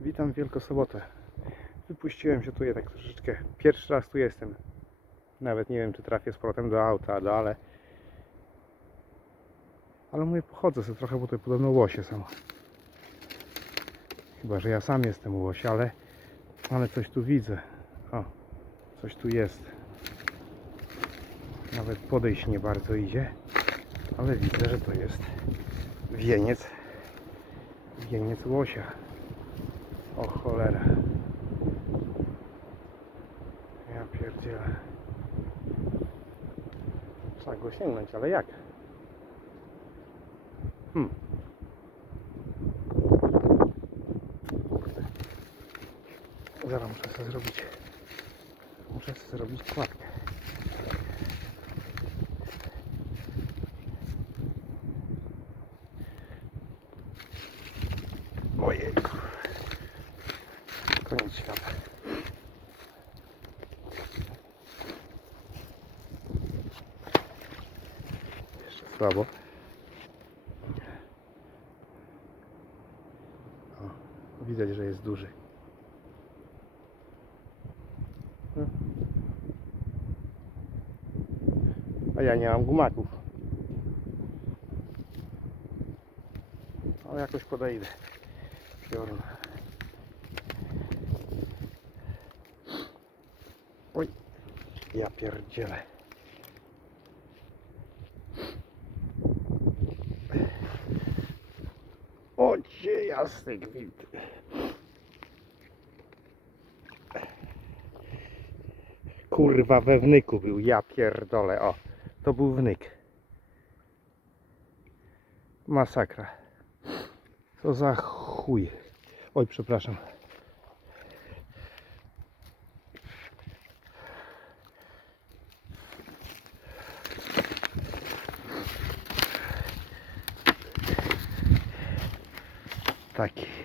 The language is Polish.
Witam w Wielkosobotę. Wypuściłem się tu jednak troszeczkę. Pierwszy raz tu jestem. Nawet nie wiem, czy trafię z powrotem do auta, do, ale... Ale mówię, pochodzę sobie trochę, bo tutaj podobno łosie są. Chyba, że ja sam jestem łosie, ale... Ale coś tu widzę. O, coś tu jest. Nawet podejść nie bardzo idzie. Ale widzę, że to jest wieniec. Wieniec łosia. O cholera. Ja pierdzielę. Trzeba go sięgnąć, ale jak? Hmm. Zaraz muszę sobie zrobić. Muszę sobie zrobić kładkę. Koniec świata. Jeszcze słabo. O, widać, że jest duży. A ja nie mam gumaków. Ale jakoś podejdę. Piorun. Oj, ja pierdzielę. O cię jasny gwint. Kurwa we wnyku był, ja pierdolę, o. To był wnyk. Masakra. Co za chuj. Oj, przepraszam. Taki.